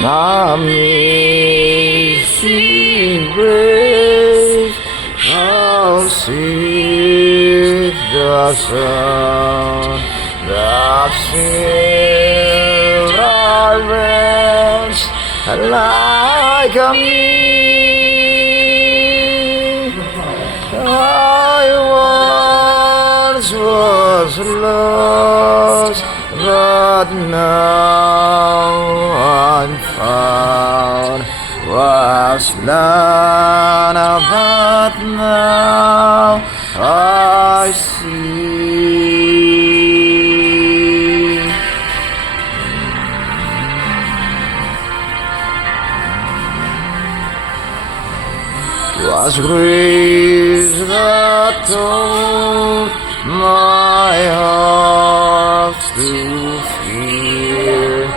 Amazing grace, how sweet the sound that saved our wretch like a me. I once was lost, but now I'm found. Was blind, but now I see. Was grace that taught my heart to fear,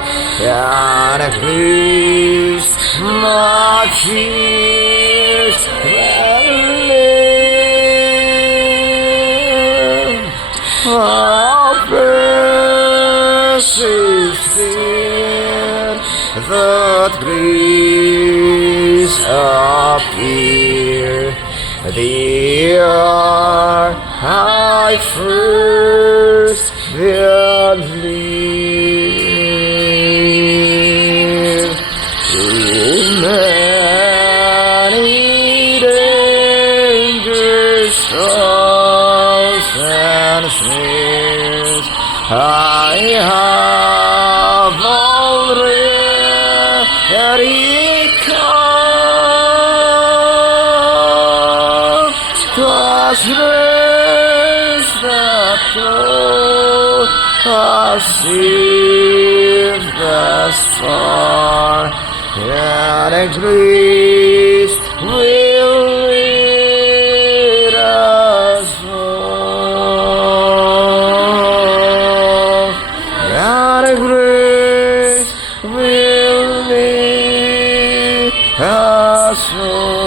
and grace my fears relieved. How precious did that grace appear the hour I first believed. Through many dangers, toils, and snares, I have already come. 'Twas grace that taught us saved thus far, and grace will lead us home, and grace will lead us home.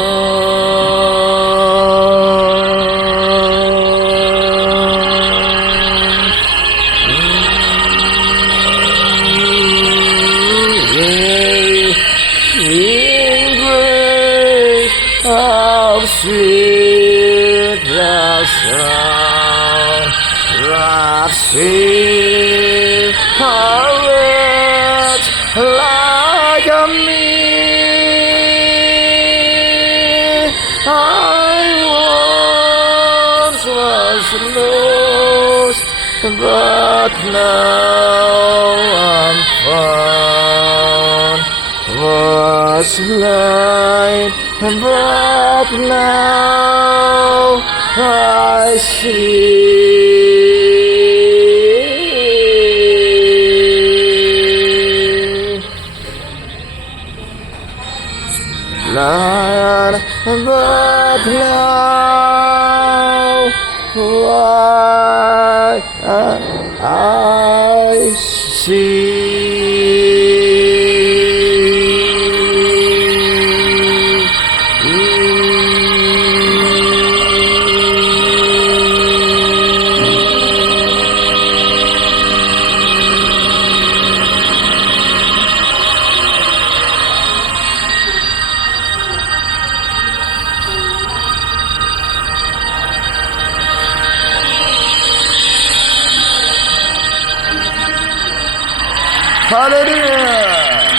In grace, how sweet the sound that saved our wretch like a me. I once was lost, but now I'm found. Was blind, but now I see. Blind, but now I see. Hallelujah!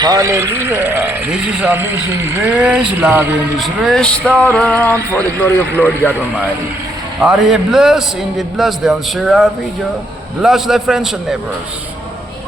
Hallelujah! This is amazing grace, loving this restaurant for the glory of Lord God Almighty. Are you blessed? Indeed blessed. Then share our video. Bless thy friends and neighbors.